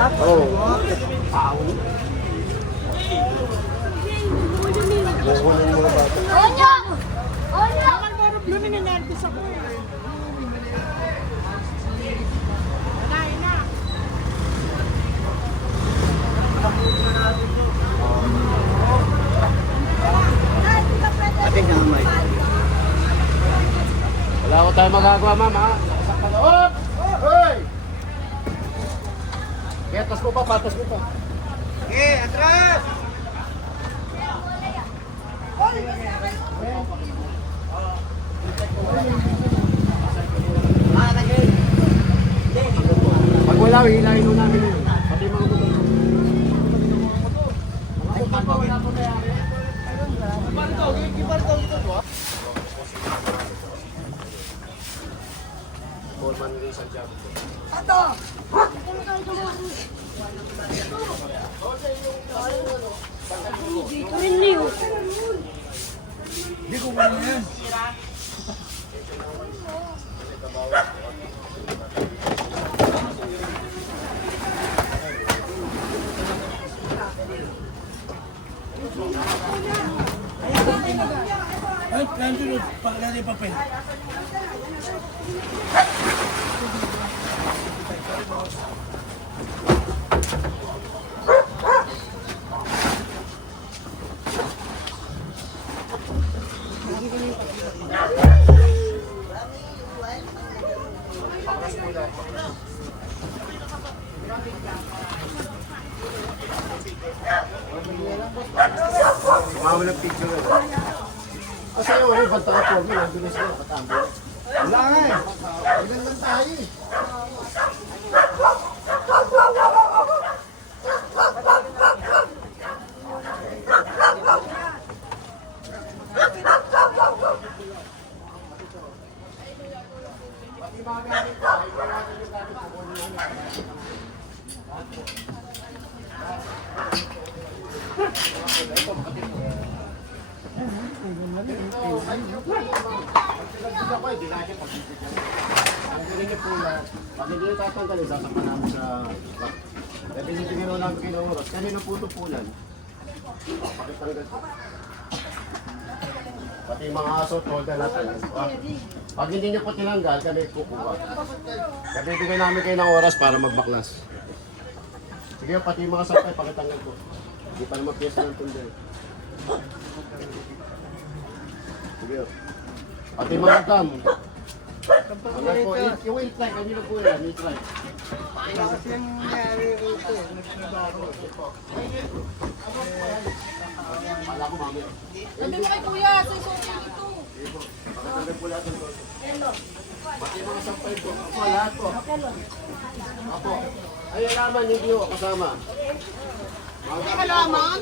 Oo. Paon. Kukunin mo na bata. Onyo! Onyo! Yun yung nanarkis ako eh. Wala, na. Ating kamay. Wala ko tayo magagawa, mama. Sa panood! Hoy! Ketas mo pa, patas mo pa. Okay, atras! Pag wala, hilahin mo namin yun. Pati mga motor. Mga motor pa, wala pa kaya. Foreman rin sa job. Hindi ko wala na yan. Ay, kanto pagkakali yung papel. Sumama ng picture. Kasi yung banta ka po, nandun na sila, katambo. Wala nga eh. Ilan lang tayo eh. Ako eh, di natin pagbibigyan. Ang galing niyo po na, pag hindi niyo tatanggalin, sasapan namin sa truck. Kaya binibigyan naman namin kayo ng oras. Kanina po ito pulan. Pati mga aso, holder natin. Ah, Pag hindi niyo po tinanggal, kami kukuha. Kaya bibigyan namin kayo ng oras para magbaklas. Sige, pati yung mga sakay, pakitanggal po. Hindi pa naman piyesa ng tundo. eh. Sige. Pati mga dam. Ano po, yung- yung wait light, kanina po yan, wait light. Kasi yung nangyari rito, nagtrabaho. Wala ko mamaya. Nandun na kay kuya, sa ito. Pakatanggal po lahat ng todo. Pati mga sampay po. Ako, lahat po. Ako. Ay, alaman, hindi ko kasama. May halaman?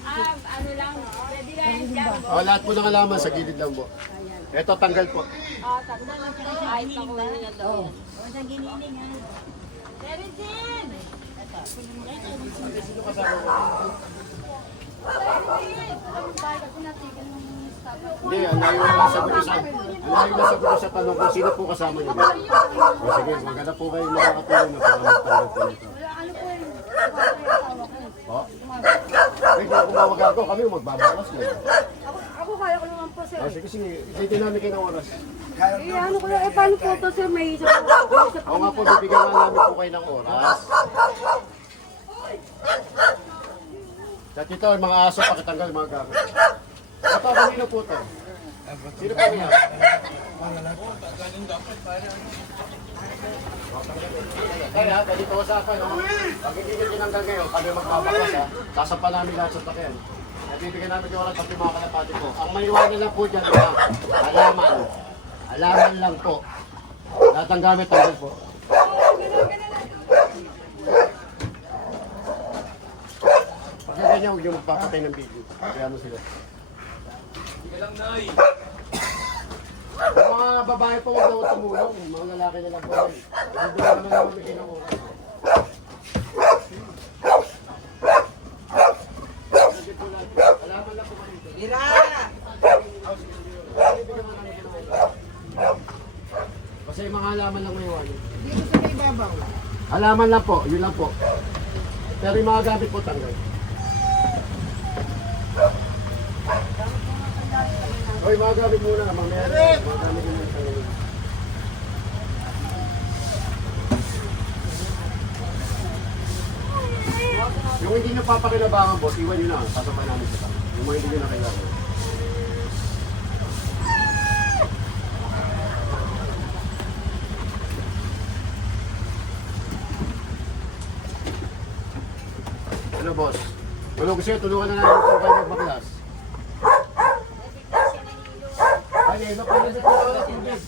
Ah, ano lang, ready lang yan. Oh, lahat po ng alaman, sa gilid lang po. Ito, tanggal po. Ah, tatlo lang Ay, pakuha na daw. O, sa giniling yan. Seventeen! Sino kasama ko? Hindi, ang layo na sagot ko sa, ang layo na sagot ko sa tanong kung sino po kasama niyo. O sige, maganda po kayo makakatulong na para magtanggal po nito. Ano po ko? Wait, kung kumawag ako, kami magbabaklas na. Ako, kaya ko naman po, sir. O sige, sige, ibigay namin kayo ng oras. Eh, ano ko lang, eh, paano po to, sir? May isa. Oo nga po, bibigyan nga namin po kayo ng oras. At ito, yung mga aso, pakitanggal mga gamit. Ito, kanino po ito? Sino po niya? Kaya, ganito usapan, no? Pag hindi nyo tinanggal ngayon, kami magpapaklas, ha? Sasampa namin lahat sa takyan. At bibigyan namin yung oras pati mga kalapati po. Ang maiwanan lang po dyan, ha? Alaman. Alaman lang po. Lahat ng gamit, tanggal po. Pag ganyan, huwag yung magpapatay ng video. Kaya ano sila. Yung mga babae po huwag daw tumulong. Yung Mga lalaki na lang po. yan. Hindi naman naman kayo ng oras. Lang. Alaman lang po kami dito. Ira! Basta yung mga halaman lang may iwanan. Dito sa may babaw. Halaman lang po, yun lang po. Pero yung mga gamit po tanggal. Hoy, mga gamit muna. Mamaya na. Mga gamit muna tanggal. Yung hindi nyo papakinabangan, boss, iwan nyo na. Sasapay namin sa tanong. Yung mga hindi nyo na kailangan. Ano, boss? Gusto nyo? Tulungan na namin kung kayo magbaklas. Eh, na lang tubig.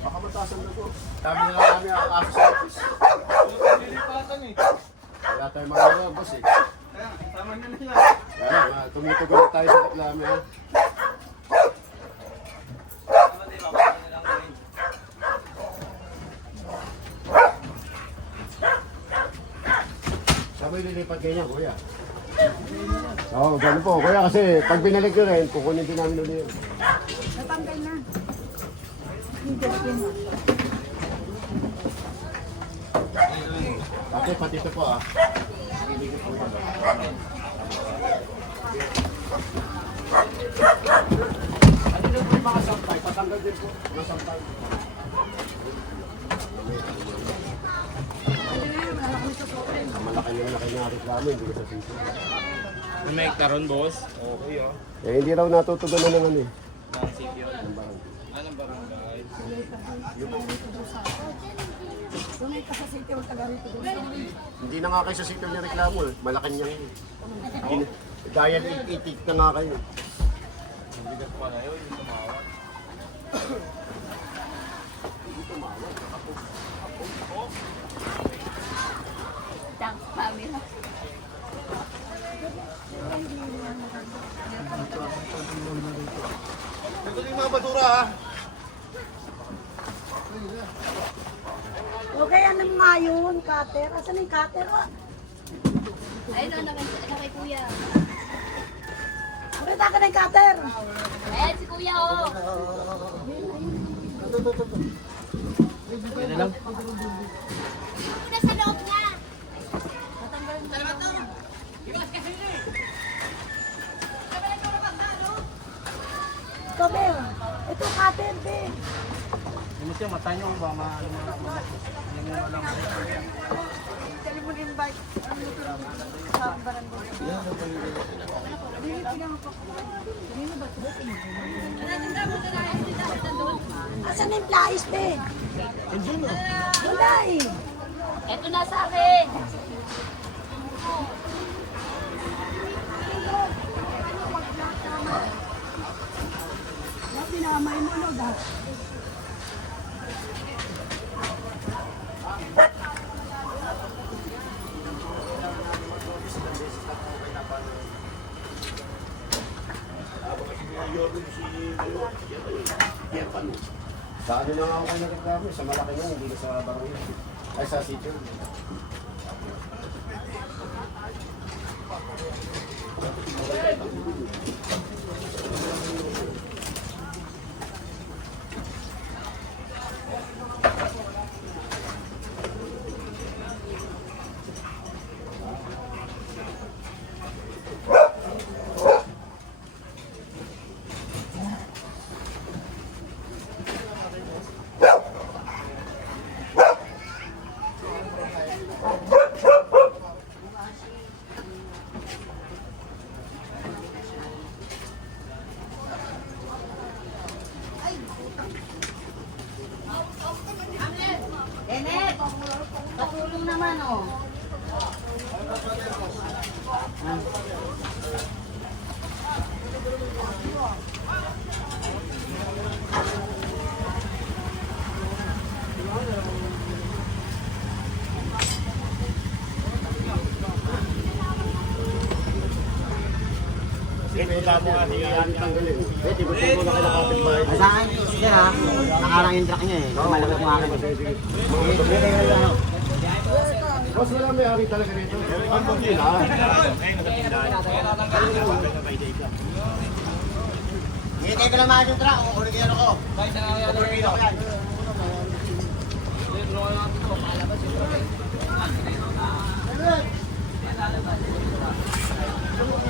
Baka mataas ang dugo. Sabi nila kami ang aso sa office. Wala tayong mga ano, boss eh. Kaya nga, tumutugon tayo sa reklamo ha. Saan mo ililipat ganyan, kuya? Oo, oh, ganun po. Kuya, kasi pag binalik nyo rin, kukunin din namin ulit. Natanggal na. Ate, pati ito po ah. Ano din po yung mga sampay? Patanggal din po. Yung sampay. Malaki na malaki na reklamo, hindi ko sa sisi. Na may karon boss? Okay oh. Eh, hindi raw natutugan na ng ano eh. Ng city yun. Anong barangay? Hindi na nga kayo sa sitio niya reklamo eh. Malaki niya yun. Hindi- Dahil itik na nga kayo. Bigat pa na yun, yung tumawag. Thanks, Pamela. Ito yung mga basura ha. Okay, anong nga yun? Cutter? Asan yung cutter? Ah, Ayun, ano kay, ano kay kuya. Pakita ka ng cutter. Ayan, si kuya, oh. Nasa loob niya. Ito, Be. Ito, cutter, Be. Ano siya, mata nyo ba? Maano mo na mo. Lang. Dali mo rin bike. Ano ito sa barangay? Asan yung plais, Be? Wala eh. Eto na sa akin. Pinamay mo, no? Dahil Sa ano na nga ako kayo nagreklamo. Sa malaki niya, hindi na sa barangay. Ay, sa sitio. Sa akin, sir ha, nakarang yung truck niya eh. Malaki po akin. Boss, wala may ari talaga rito. Ang buti na. Hintay ko naman yung truck, kukunin ko yan ako. Kukunin ko yan. Tapos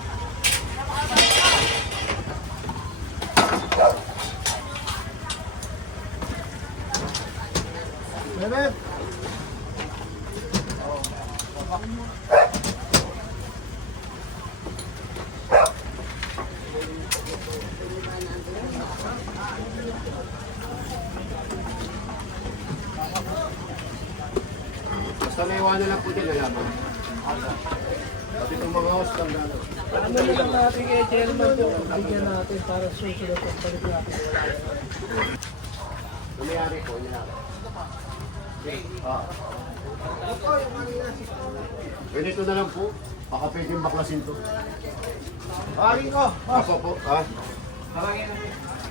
Basta may iwanan lang po din nalaman. Pati itong mga host ang gano'n. Ano lang natin kay Chairman po, bigyan natin para susunod at balik natin. Nangyayari po, nangyayari. Ah. Ganito na lang po. Baka pwedeng baklasin to. Pari ko. Apo po, ah.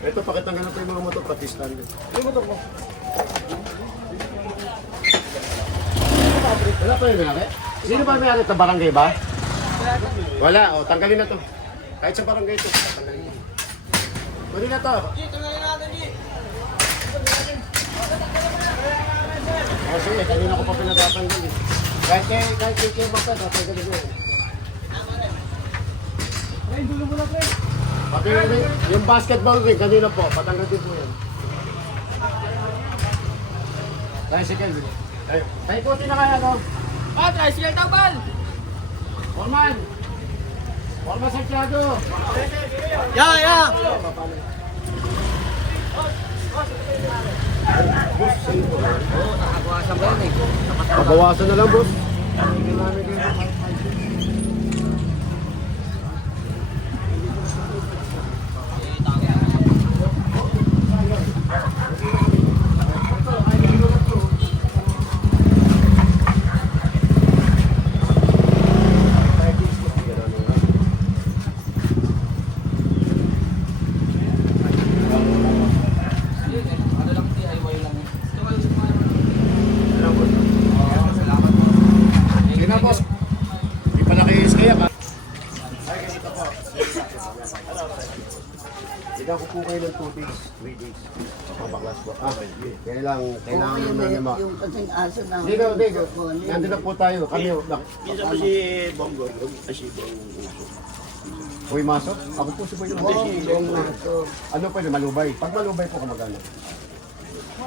Ito, pakitanggal po yung mga motor, pati stand. Yung motor mo. Wala pa yung mayari? Sino ba mayari ito? Barangay ba? Wala, o, tanggalin na to. Kahit sa barangay ito, tanggalin na. Pwede na to. O sige, kanina ko pa pinatatanggal eh. Kahit kay, kahit kay kay Baka, tatanggalin ko. Ay, dulo mo na, pre. Pati yung, yung basketball ring, kanina po, patanggal din po yan. Tricycle. Ay, po na kaya to. Ah, tricycle daw, bal! Forman! Forman Santiago! Yeah, yeah. Pabawasan na lang, boss. Hindi namin kayo. Sige na, boss. Hindi pa nakihis kaya ka. Ay, ganito po. Bigyan ko po kayo ng 2 days, 3 days. Mabaklas po. Ah, kaya lang, kailangan nyo na naman. Yung kasing aso na. Hindi ka, hindi ka. Nandun na po tayo. Kami, nak- Minsan po si Bongo, si Bongo. Uy, maso? Ako po si Bongo. Aso. Ano pwede, malubay? Pag malubay po, kumagano.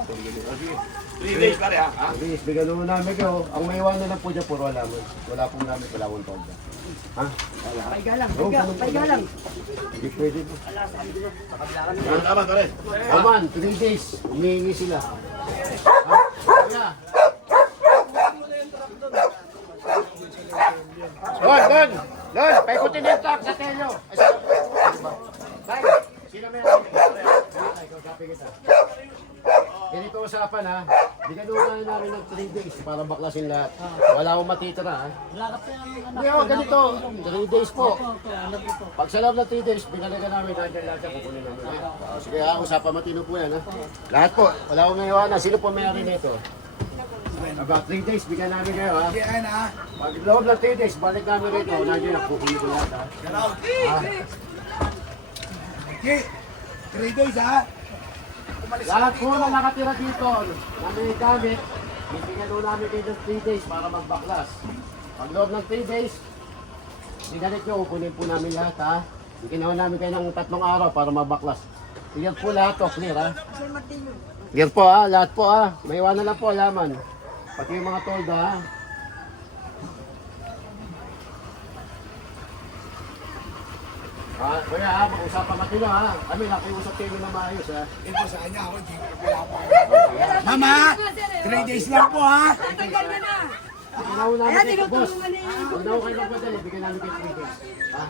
3 days pare ha. Please, bigyan naman namin kayo. Ang may iwanan lang po dyan, puro alaman. Wala pong namin, wala pong tawag dyan. Ha? Wala. Paiga lang, paiga, lang. Hindi pwede po. Ano tama pare? Oman, 3 days. Umihingi sila. Ha? Kaya. Don, Don! Don, paikutin yung truck sa telo. Ay, may ano? Tay, kausapin kita. Ganito usapan ha. Bigyan naman namin ng 3 days para baklasin lahat. Wala akong matitira ha. Hindi ako ganito. 3 days po. Pag sa loob ng 3 days, binalikan namin nandiyan lahat yan. Kukunin namin ha. Ah, Sige ha, usapan matino po yan ha. Lahat po. Wala akong ngayon Sino po may-ari nito? About 3 days, bigyan namin kayo ha. Yan ha. Pag loob ng 3 days, balik namin rito. Nandiyan ang kukunin ko lahat ha. Ha? Okay. 3 days ha. Lahat po na nakatira dito, may gamit, bibigyan po namin kayo ng 3 days para magbaklas. Pag loob ng 3 days, binalik nyo, kukunin po namin lahat ha. Ginawa namin kayo ng tatlong araw para mabaklas. Clear po lahat to, clear ha. Clear po ha, lahat po ha. May iwanan lang po, alaman. Pati yung mga tolda ha. Ah, kuya ha, mag-usapan matino ha. Kami nakiusap kayo na maayos ha. Ito sa kanya ako. di ko wala pa. Mama, 3 days lang po ha. Tagal na na. Unaw namin kayo, boss. yung Unaw kayo magpadali, bigyan namin kayo 3 days. Ha?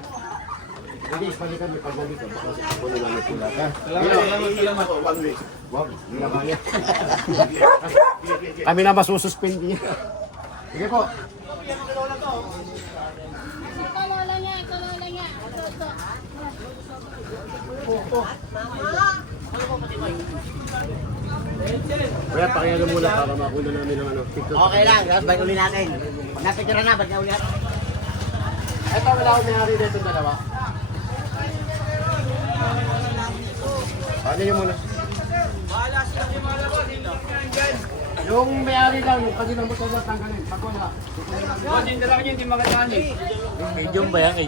3 days, balik kami pag nandito. Baka sa puno namin sila. Ha? Salamat, salamat po. One week. Wag, hindi na kaya. kami na masususpend niya. Sige po. Ikaw lola niya, ikaw lola niya. Ito, ito. Kuya, pakialam muna para makuna namin ng ano. TikTok. Okay lang, tapos balik uli natin. Pag napicture na, balik uli natin. Ito, wala akong may-ari dito yung dalawa. Ano yun muna? Yung may-ari lang, yung kanilang motor lang tanggalin. Pag wala. Boss, yung dalawa niyo hindi magandaan eh. Medium ba yan kay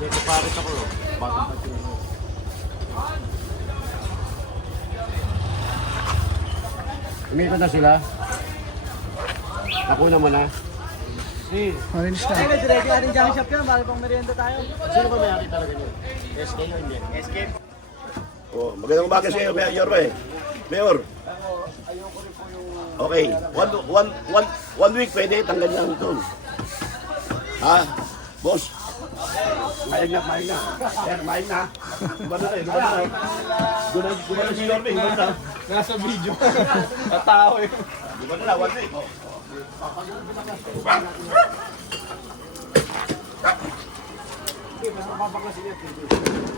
Dito pares ako, batang pati. Umikot na sila. Ako naman na. Ay, direct na rin junk shop yan, bago pang merienda tayo. Sino ba may-ari talaga niyo? SK o hindi? SK. Oh, magandang umaga sa iyo, Mayor. Mayor. Okay, one, one, one, one week pwede, tanggal lang ito. Ha? Boss? Mayag na, mayag na. Sir, mayag na. Diba na eh, diba na eh. Doon na, diba na si Yorme, diba na. Nasa video. Katao eh. Diba na, one week. Oh.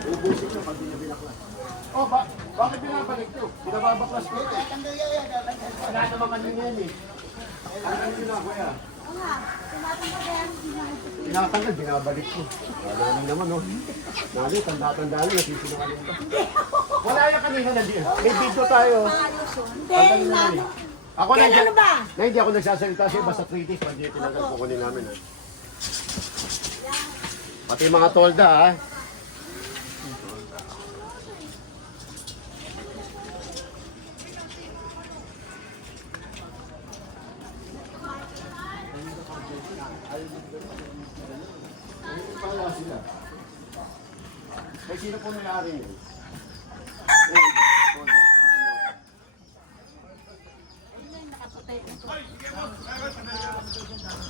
Ubusin nyo pag di niya binaklas. Oh, ba bakit binabalik nyo? Binababaklas ko ito. Wala naman kanina yan eh. Tinatanggal, binabalik ko. Wala lang naman, no? Nali, tanda-tanda lang, nasisinungaling ka. Wala yan kanina na di. May video tayo. Tanggalin na namin. Ako na, ano ba? na hindi ako nagsasalita sa'yo, basta 3 days, pag di tinanggal, kukunin namin. Ha? Pati mga tolda, ha? Wala sila. Ay, sino po may-ari niyo?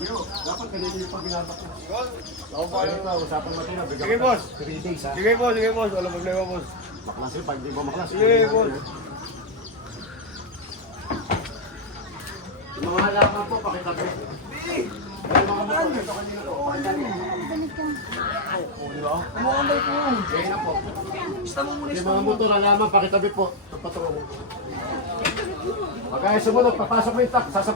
Yo, ganito yung pag binabaklas. Ako ba yun na, usapan mo ito na. Sige, boss. 3 days, ha? Sige boss, sige boss, wala problema boss. Baklas yun, pag hindi mo maklas. Sige, boss. mga halaman po, pakitabi. Yung mga motor, ito kanina po. Pakitabi. Sige na po. Yung mga motor, halaman, pakitabi po. Ito pa ito. Pagkaya sumunod, papasok mo yung tak,